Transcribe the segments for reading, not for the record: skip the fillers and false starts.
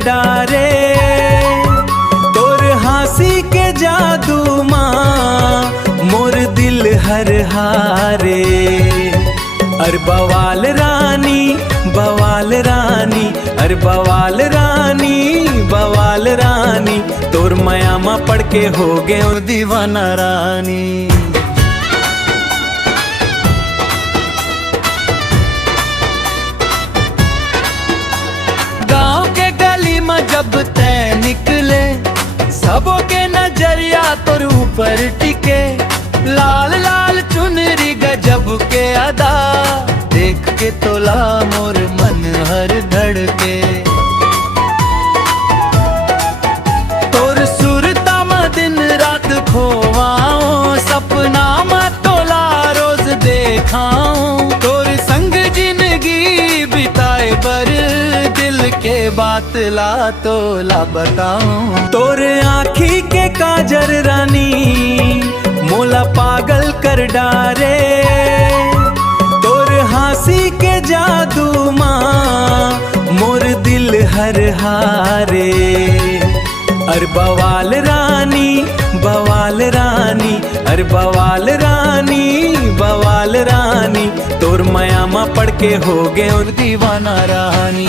डारे, तोर हंसी के जादू माँ मोर दिल हर हारे। अरे बवाल रानी बवाल रानी, अरे बवाल रानी बवाल रानी, तोर मयामा पढ़ के हो गए दीवाना रानी। गांव के गली में जब तय निकले, सबों के नजरिया तोर ऊपर टिके। लाल लाल चुनरी गजब के अदा, देख के तोला मोर मन हर धड़के। तोर सुरता में दिन रात खोवाऊं, सपना में तोला रोज देखाऊं। तोर संग जिंदगी बिताए बर, दिल के बात ला तोला बताऊं। तोर आँखी के काजर रानी मोला पागल कर डारे, तोर हंसी के जादू माँ मोर दिल हर हारे। अरे बवाल रानी बवाल रानी, अरे बवाल रानी बवाल रानी, तोर मयामा पढ़ के हो गए और दीवाना रानी।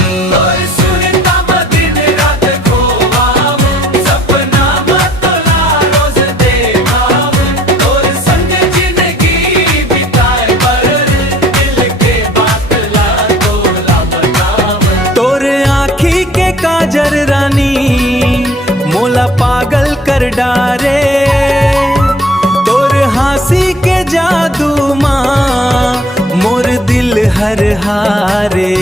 काजर रानी मोला पागल कर डारे, तोर हंसी के जादू माँ मोर दिल हर हारे।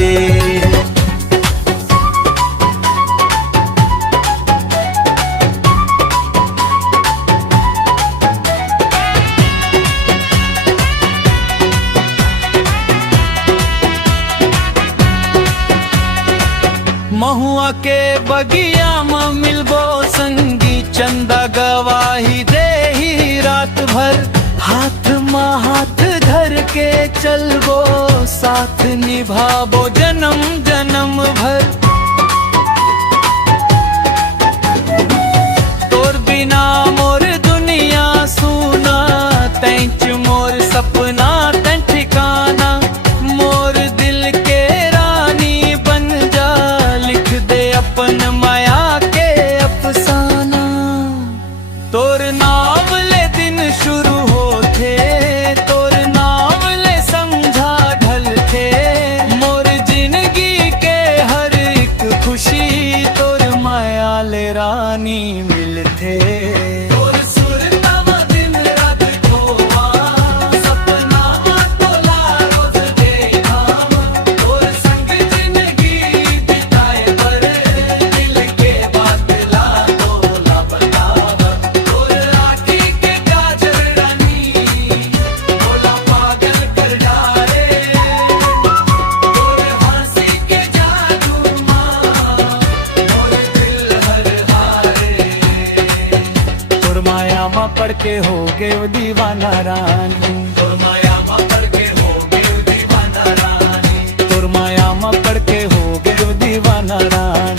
महुआ के बगिया में मिलबो संगी, चंदा गवाही दे ही रात भर। हाथ में हाथ धर के चलबो, साथ निभाबो जन्म जन्म भर। तोर बिना मोर दुनिया सूना, तैंच मोर सपना तैं ठिकाना। मोर दिल के रानी बन जा, लिख दे अपन माया के अफसाना। तोर नाम ले दिन शुरू होते, तोर नाम ले समझा ढल थे। मोर जिंदगी के हर एक खुशी, तोर माया ले रानी मिलते। पढ़ के हो गए दीवाना रानी, तोर माया पढ़ के हो गए दीवाना रानी, तोर माया पढ़ के हो गए दीवाना रानी।